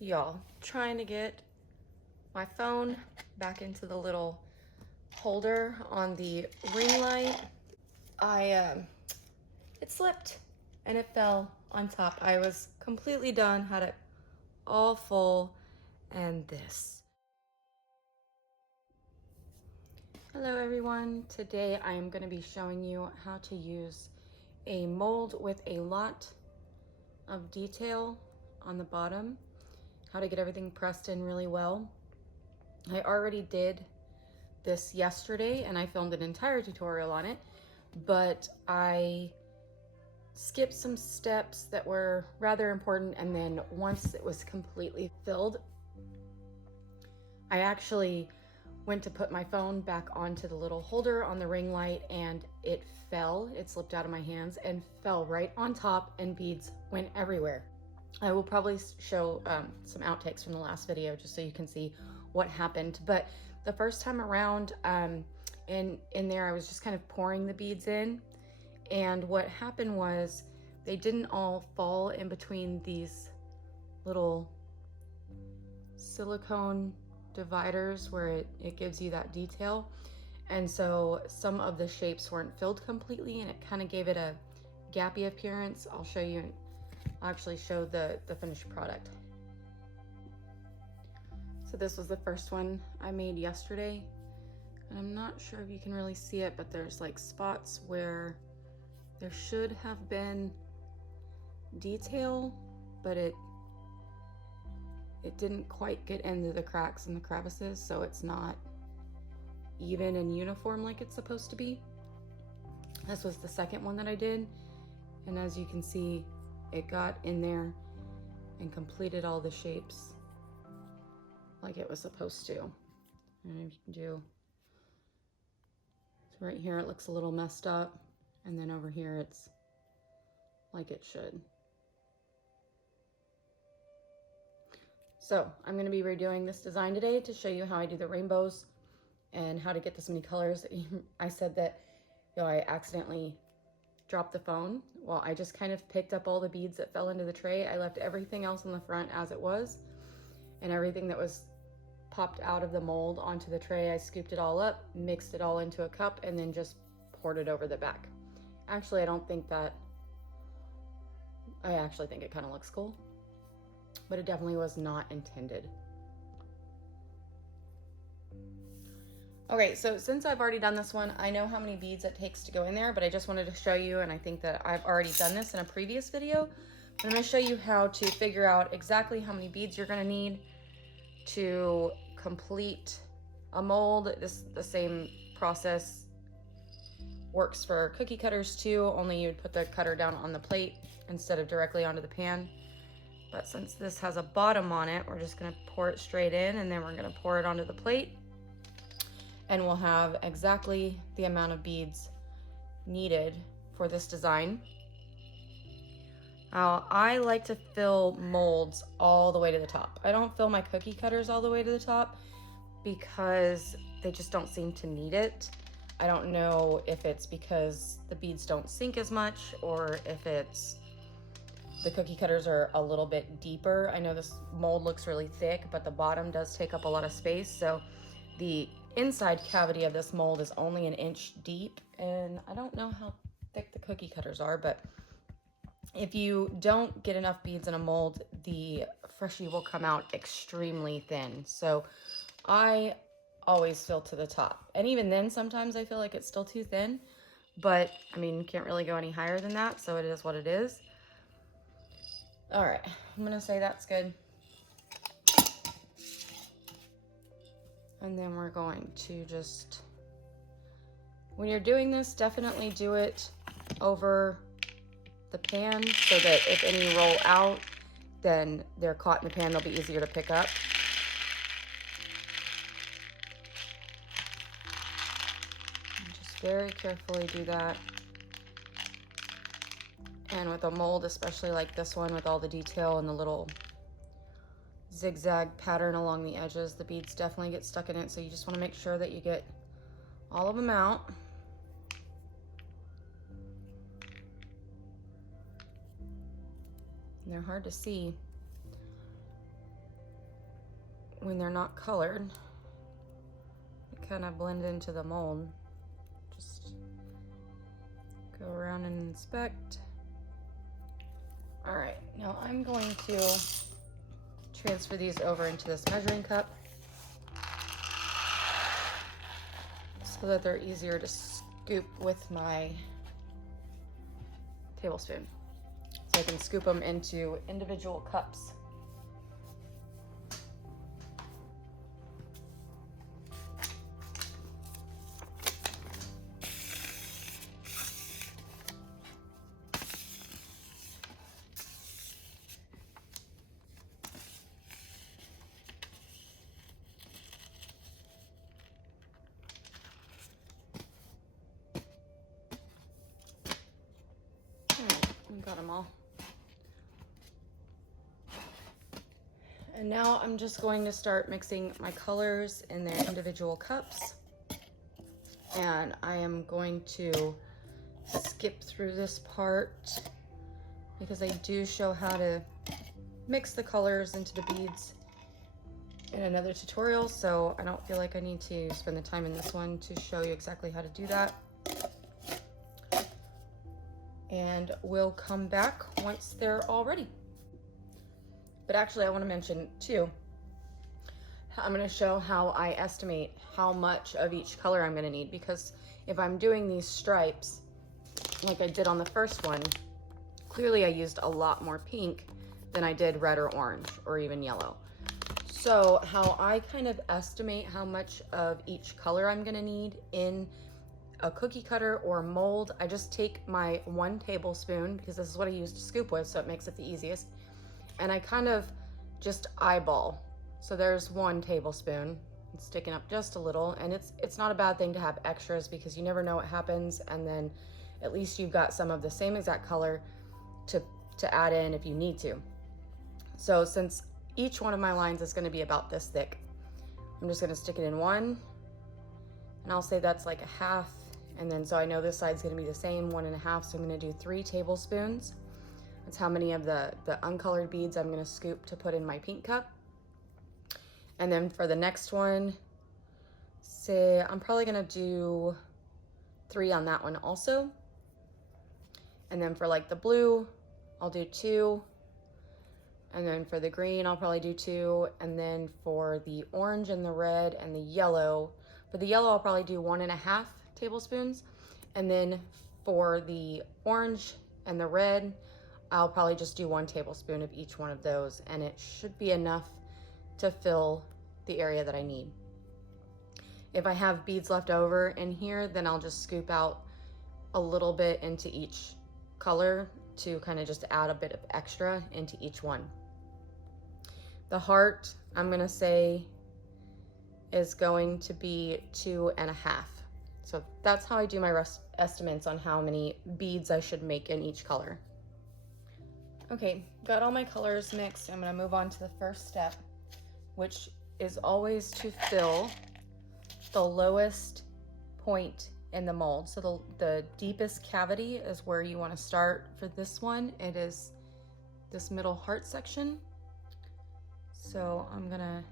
Y'all, trying to get my phone back into the little holder on the ring light. It slipped and it fell on top. I was completely done, had it all full, and this. Hello everyone. Today I am going to be showing you how to use a mold with a lot of detail on the bottom, how to get everything pressed in really well. I already did this yesterday and I filmed an entire tutorial on it, but I skipped some steps that were rather important, and then once it was completely filled, I actually went to put my phone back onto the little holder on the ring light and it fell. It slipped out of my hands and fell right on top, and beads went everywhere. I will probably show some outtakes from the last video just so you can see what happened. But the first time around, in there, I was just kind of pouring the beads in, and what happened was they didn't all fall in between these little silicone dividers where it gives you that detail. And so some of the shapes weren't filled completely, and it kind of gave it a gappy appearance. I'll show you, I'll actually show the finished product. So this was the first one I made yesterday, and I'm not sure if you can really see it, but there's like spots where there should have been detail, but it didn't quite get into the cracks and the crevices, so it's not even and uniform like it's supposed to be. This was the second one that I did, and as you can see, it got in there and completed all the shapes like it was supposed to. And if you can do, so right here it looks a little messed up, and then over here it's like it should. So I'm going to be redoing this design today to show you how I do the rainbows and how to get this many colors. I said that, you know, I accidentally dropped the phone. Well, I just kind of picked up all the beads that fell into the tray. I left everything else on the front as it was, and everything that was popped out of the mold onto the tray, I scooped it all up, mixed it all into a cup, and then just poured it over the back. Actually, I actually think it kind of looks cool, but it definitely was not intended. Okay, so since I've already done this one, I know how many beads it takes to go in there, but I just wanted to show you, and I think that I've already done this in a previous video, but I'm going to show you how to figure out exactly how many beads you're going to need to complete a mold. The same process works for cookie cutters too, only you'd put the cutter down on the plate instead of directly onto the pan. But since this has a bottom on it, we're just going to pour it straight in, and then we're going to pour it onto the plate, and we'll have exactly the amount of beads needed for this design. Now, I like to fill molds all the way to the top. I don't fill my cookie cutters all the way to the top because they just don't seem to need it. I don't know if it's because the beads don't sink as much, or if it's the cookie cutters are a little bit deeper. I know this mold looks really thick, but the bottom does take up a lot of space. So the inside cavity of this mold is only 1 inch deep, and I don't know how thick the cookie cutters are, but if you don't get enough beads in a mold, the freshie will come out extremely thin. So I always fill to the top, and even then sometimes I feel like it's still too thin, but I mean, you can't really go any higher than that, so it is what it is. All right, I'm gonna say that's good. And then we're going to just, when you're doing this, definitely do it over the pan so that if any roll out, then they're caught in the pan, they'll be easier to pick up. And just very carefully do that. And with a mold, especially like this one with all the detail and the little zigzag pattern along the edges, the beads definitely get stuck in it, so you just want to make sure that you get all of them out. And they're hard to see. when they're not colored, they kind of blend into the mold. Just go around and inspect. All right, now I'm going to transfer these over into this measuring cup so that they're easier to scoop with my tablespoon. So I can scoop them into individual cups. Got them all. And now I'm just going to start mixing my colors in their individual cups. And I am going to skip through this part because I do show how to mix the colors into the beads in another tutorial, so I don't feel like I need to spend the time in this one to show you exactly how to do that. And we'll come back once they're all ready. But actually I want to mention too, I'm going to show how I estimate how much of each color I'm going to need, because if I'm doing these stripes like I did on the first one, clearly I used a lot more pink than I did red or orange or even yellow. So how I kind of estimate how much of each color I'm going to need in a cookie cutter or mold, I just take my 1 tablespoon, because this is what I use to scoop with, so it makes it the easiest, and I kind of just eyeball. So there's 1 tablespoon. It's sticking up just a little, and it's not a bad thing to have extras because you never know what happens, and then at least you've got some of the same exact color to add in if you need to. So since each one of my lines is going to be about this thick, I'm just going to stick it in 1, and I'll say that's like a half. And then so I know this side's going to be the same, 1.5, so I'm going to do 3 tablespoons. That's how many of the uncolored beads I'm going to scoop to put in my pink cup. And then for the next one, say I'm probably going to do 3 on that one also. And then for like the blue, I'll do 2. And then for the green, I'll probably do 2. And then for the orange and the red and the yellow, for the yellow, I'll probably do 1.5 tablespoons. And then for the orange and the red, I'll probably just do 1 tablespoon of each one of those, and it should be enough to fill the area that I need. If I have beads left over in here, then I'll just scoop out a little bit into each color to kind of just add a bit of extra into each one. The heart, I'm gonna say, is going to be 2.5. So that's how I do my estimates on how many beads I should make in each color. Okay, got all my colors mixed. I'm gonna move on to the first step, which is always to fill the lowest point in the mold. So the deepest cavity is where you wanna start for this one. It is this middle heart section. So I'm gonna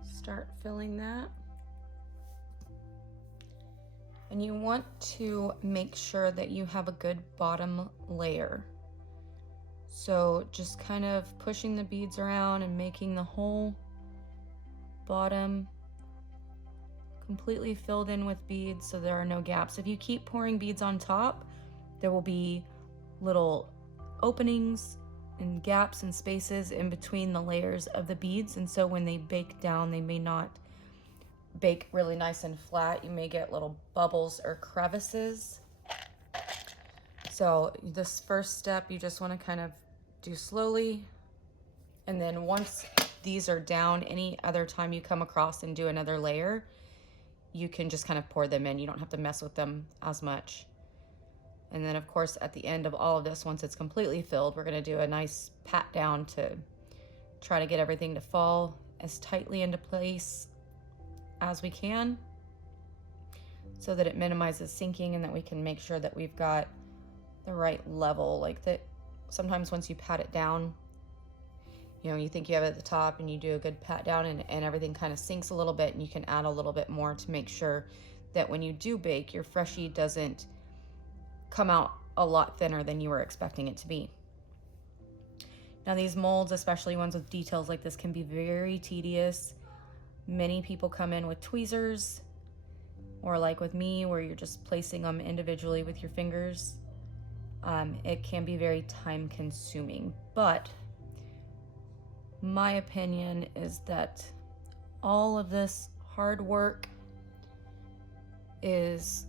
start filling that. And you want to make sure that you have a good bottom layer. So just kind of pushing the beads around and making the whole bottom completely filled in with beads so there are no gaps. If you keep pouring beads on top, there will be little openings and gaps and spaces in between the layers of the beads, and so when they bake down, they may not bake really nice and flat. You may get little bubbles or crevices. So this first step, you just want to kind of do slowly, and then once these are down, any other time you come across and do another layer, you can just kind of pour them in. You don't have to mess with them as much. And then of course at the end of all of this, once it's completely filled, we're going to do a nice pat down to try to get everything to fall as tightly into place as we can so that it minimizes sinking and that we can make sure that we've got the right level. Like that, sometimes once you pat it down, you know, you think you have it at the top and you do a good pat down and everything kind of sinks a little bit, and you can add a little bit more to make sure that when you do bake, your freshie doesn't come out a lot thinner than you were expecting it to be. Now these molds, especially ones with details like this, can be very tedious. Many people come in with tweezers, or like with me, where you're just placing them individually with your fingers. It can be very time consuming, but my opinion is that all of this hard work is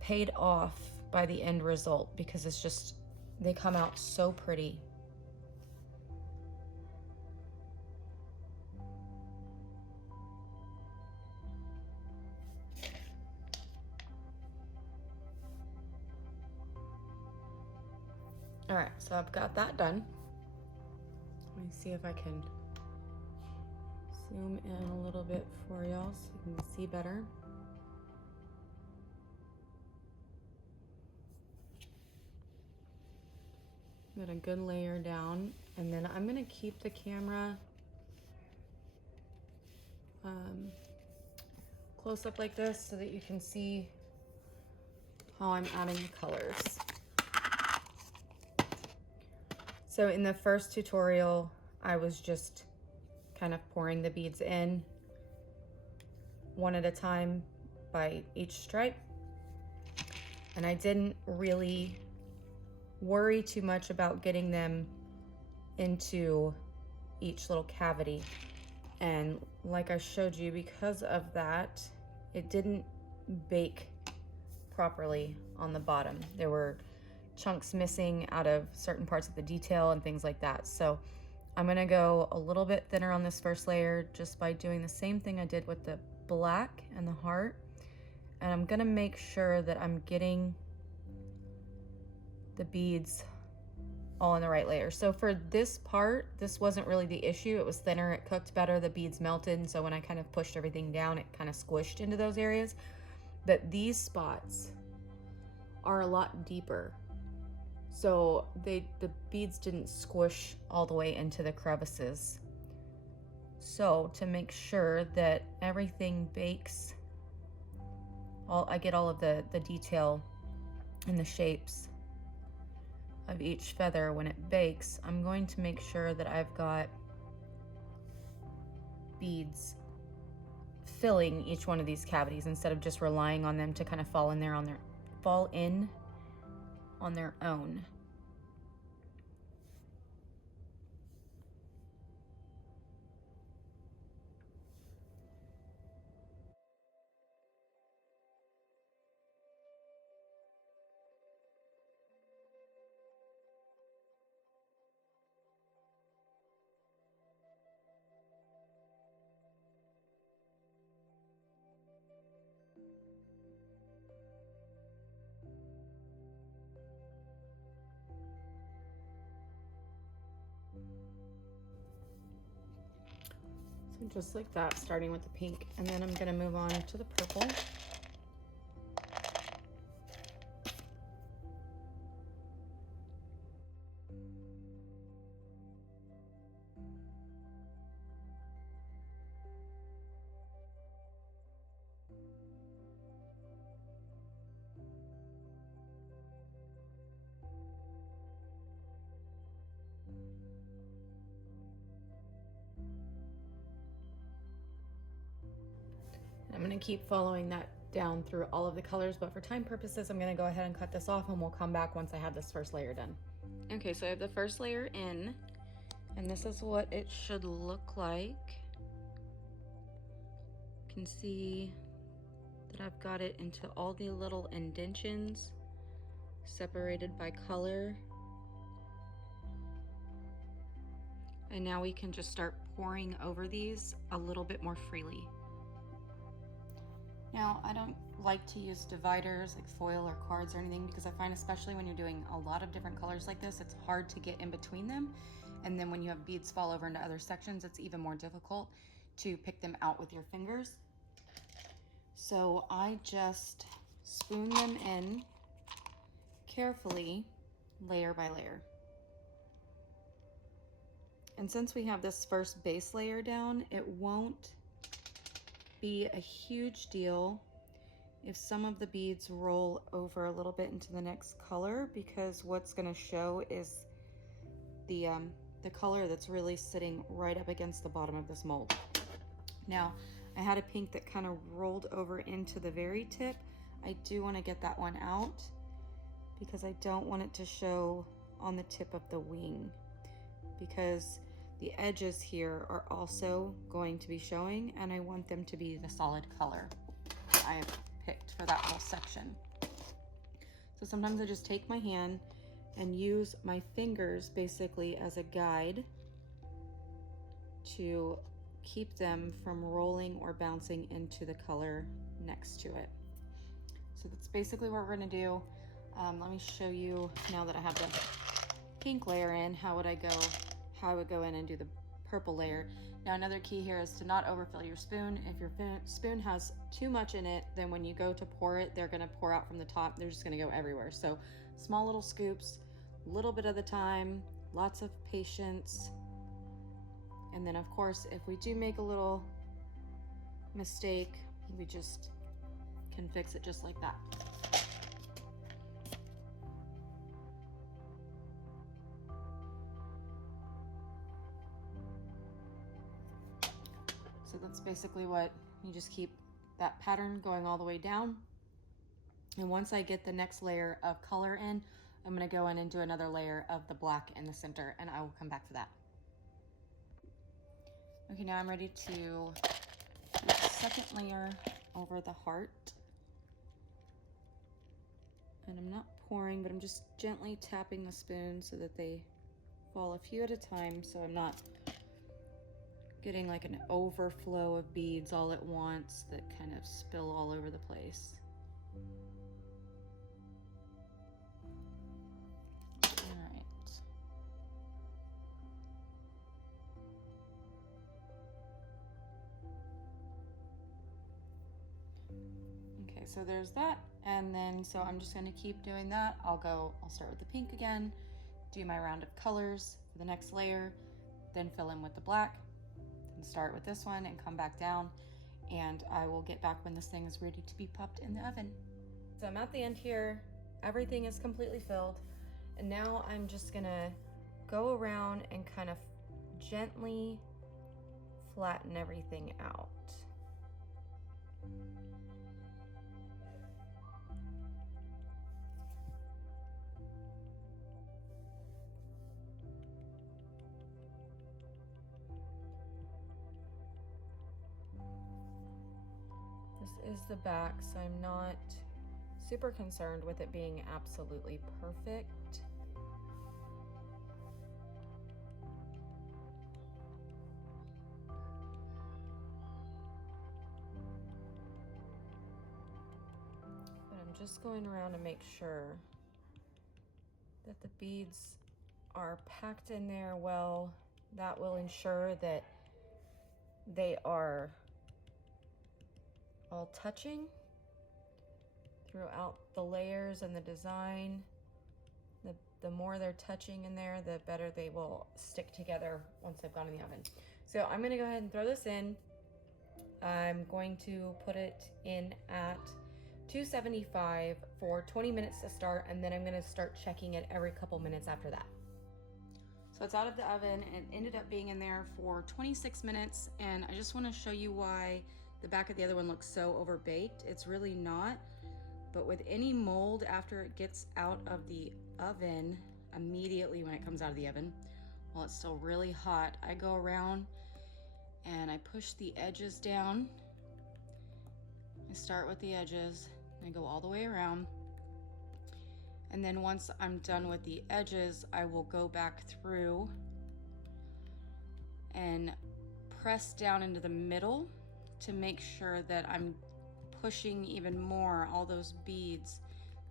paid off by the end result, because it's just, they come out so pretty. All right, so I've got that done. Let me see if I can zoom in a little bit for y'all so you can see better. Got a good layer down, and then I'm gonna keep the camera close up like this so that you can see how I'm adding the colors. So in the first tutorial, I was just kind of pouring the beads in one at a time by each stripe. And I didn't really worry too much about getting them into each little cavity. And like I showed you, because of that, it didn't bake properly on the bottom. There were chunks missing out of certain parts of the detail and things like that. So I'm gonna go a little bit thinner on this first layer just by doing the same thing I did with the black and the heart. And I'm gonna make sure that I'm getting the beads all in the right layer. So for this part, this wasn't really the issue. It was thinner, it cooked better, the beads melted, and so when I kind of pushed everything down, it kind of squished into those areas. But these spots are a lot deeper. So the beads didn't squish all the way into the crevices. So to make sure that everything bakes, I get all of the detail and the shapes of each feather when it bakes, I'm going to make sure that I've got beads filling each one of these cavities instead of just relying on them to kind of fall in on their own. So just like that, starting with the pink, and then I'm gonna move on to the purple. I'm gonna keep following that down through all of the colors, but for time purposes, I'm gonna go ahead and cut this off, and we'll come back once I have this first layer done. Okay, so I have the first layer in, and this is what it should look like. You can see that I've got it into all the little indentions, separated by color. And now we can just start pouring over these a little bit more freely. Now, I don't like to use dividers like foil or cards or anything, because I find, especially when you're doing a lot of different colors like this, it's hard to get in between them. And then when you have beads fall over into other sections, it's even more difficult to pick them out with your fingers. So I just spoon them in carefully, layer by layer. And since we have this first base layer down, it won't be a huge deal if some of the beads roll over a little bit into the next color, because what's going to show is the color that's really sitting right up against the bottom of this mold. Now, I had a pink that kind of rolled over into the very tip. I do want to get that one out because I don't want it to show on the tip of the wing, because the edges here are also going to be showing, and I want them to be the solid color I have picked for that whole section. So sometimes I just take my hand and use my fingers basically as a guide to keep them from rolling or bouncing into the color next to it. So that's basically what we're gonna do. Let me show you, now that I have the pink layer in, how I would go in and do the purple layer. Now, another key here is to not overfill your spoon. If your spoon has too much in it, then when you go to pour it, they're gonna pour out from the top. They're just gonna go everywhere. So small little scoops, a little bit at a time, lots of patience. And then of course, if we do make a little mistake, we just can fix it just like that. So that's basically what, you just keep that pattern going all the way down. And once I get the next layer of color in, I'm gonna go in and do another layer of the black in the center, and I will come back to that. Okay, now I'm ready to do the second layer over the heart. And I'm not pouring, but I'm just gently tapping the spoon so that they fall a few at a time, so I'm not getting like an overflow of beads all at once that kind of spill all over the place. All right. Okay, so there's that. And then, so I'm just gonna keep doing that. I'll start with the pink again, do my round of colors for the next layer, then fill in with the black, and start with this one and come back down, and I will get back when this thing is ready to be popped in the oven. So I'm at the end here, everything is completely filled, and now I'm just gonna go around and kind of gently flatten everything out. This is the back, so I'm not super concerned with it being absolutely perfect. But I'm just going around to make sure that the beads are packed in there well. That will ensure that they are all touching throughout the layers and the design. The more they're touching in there, the better they will stick together once they've gone in the oven. So I'm gonna go ahead and throw this in. I'm going to put it in at 275 for 20 minutes to start, and then I'm gonna start checking it every couple minutes after that. So it's out of the oven and ended up being in there for 26 minutes, and I just wanna show you why the back of the other one looks so overbaked. It's really not, but with any mold, after it gets out of the oven, immediately when it comes out of the oven, while it's still really hot, I go around and I push the edges down. I start with the edges, and I go all the way around. And then once I'm done with the edges, I will go back through and press down into the middle to make sure that I'm pushing even more all those beads,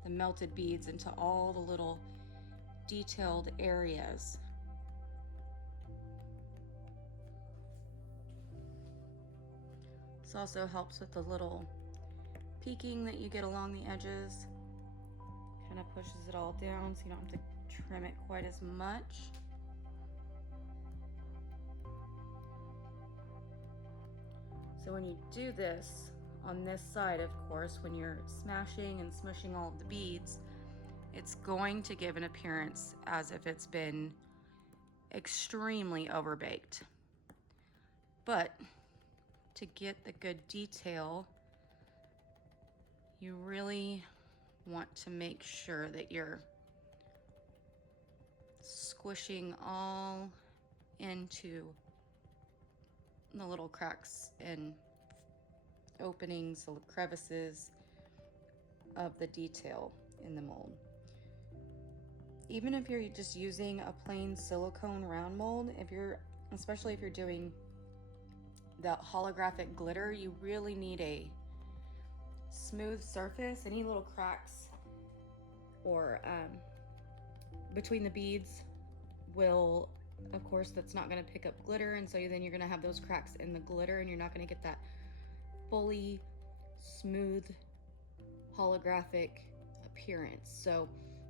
the melted beads, into all the little detailed areas. This also helps with the little peaking that you get along the edges. Kind of pushes it all down so you don't have to trim it quite as much. So when you do this, on this side, of course, when you're smashing and smushing all of the beads, it's going to give an appearance as if it's been extremely overbaked. But to get the good detail, you really want to make sure that you're squishing all into the little cracks and openings, the crevices of the detail in the mold. Even if you're just using a plain silicone round mold, especially if you're doing the holographic glitter, you really need a smooth surface. Any little cracks or between the beads will, of course, that's not going to pick up glitter, and so then you're going to have those cracks in the glitter, and you're not going to get that fully smooth holographic appearance. So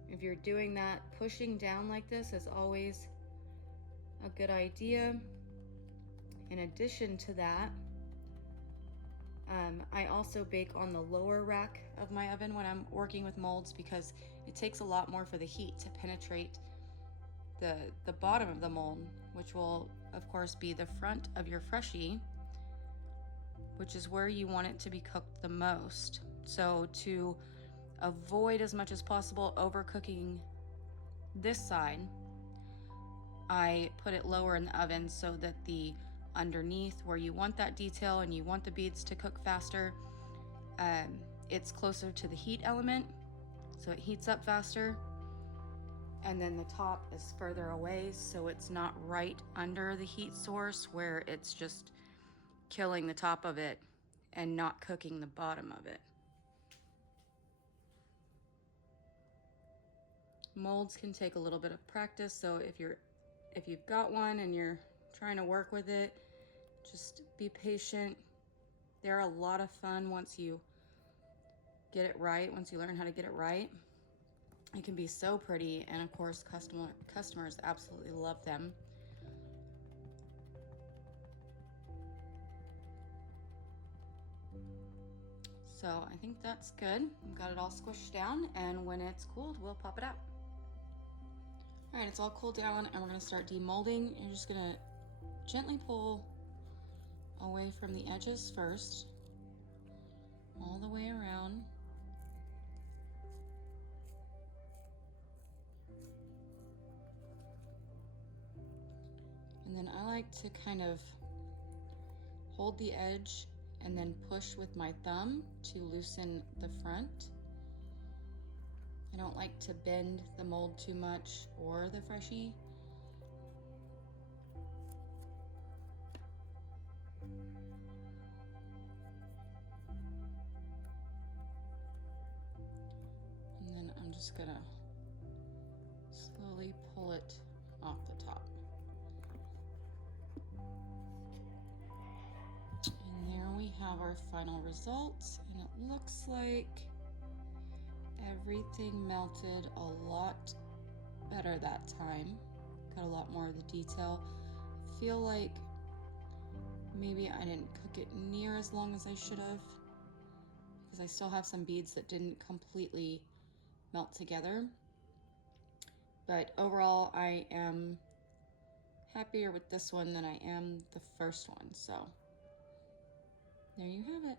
if you're doing that, pushing down like this is always a good idea. In addition to that, I also bake on the lower rack of my oven when I'm working with molds, because it takes a lot more for the heat to penetrate the bottom of the mold, which will of course be the front of your freshie, which is where you want it to be cooked the most. So to avoid as much as possible overcooking this side, I put it lower in the oven so that the underneath, where you want that detail and you want the beads to cook faster, it's closer to the heat element, so it heats up faster. And then the top is further away, so it's not right under the heat source where it's just killing the top of it and not cooking the bottom of it. Molds can take a little bit of practice, so if you've got one and you're trying to work with it, just be patient. They're a lot of fun once you get it right, once you learn how to get it right. It can be so pretty, and of course customers absolutely love them. So I think that's good. We've got it all squished down, and when it's cooled, we'll pop it out. All right, it's all cooled down, and we're gonna start demolding. You're just gonna gently pull away from the edges first, all the way around. And then I like to kind of hold the edge and then push with my thumb to loosen the front. I don't like to bend the mold too much or the freshie. And then I'm just gonna slowly pull it off the top. And there we have our final results, and it looks like everything melted a lot better that time. Got a lot more of the detail. I feel like maybe I didn't cook it near as long as I should have, because I still have some beads that didn't completely melt together. But overall, I am happier with this one than I am the first one. So there you have it.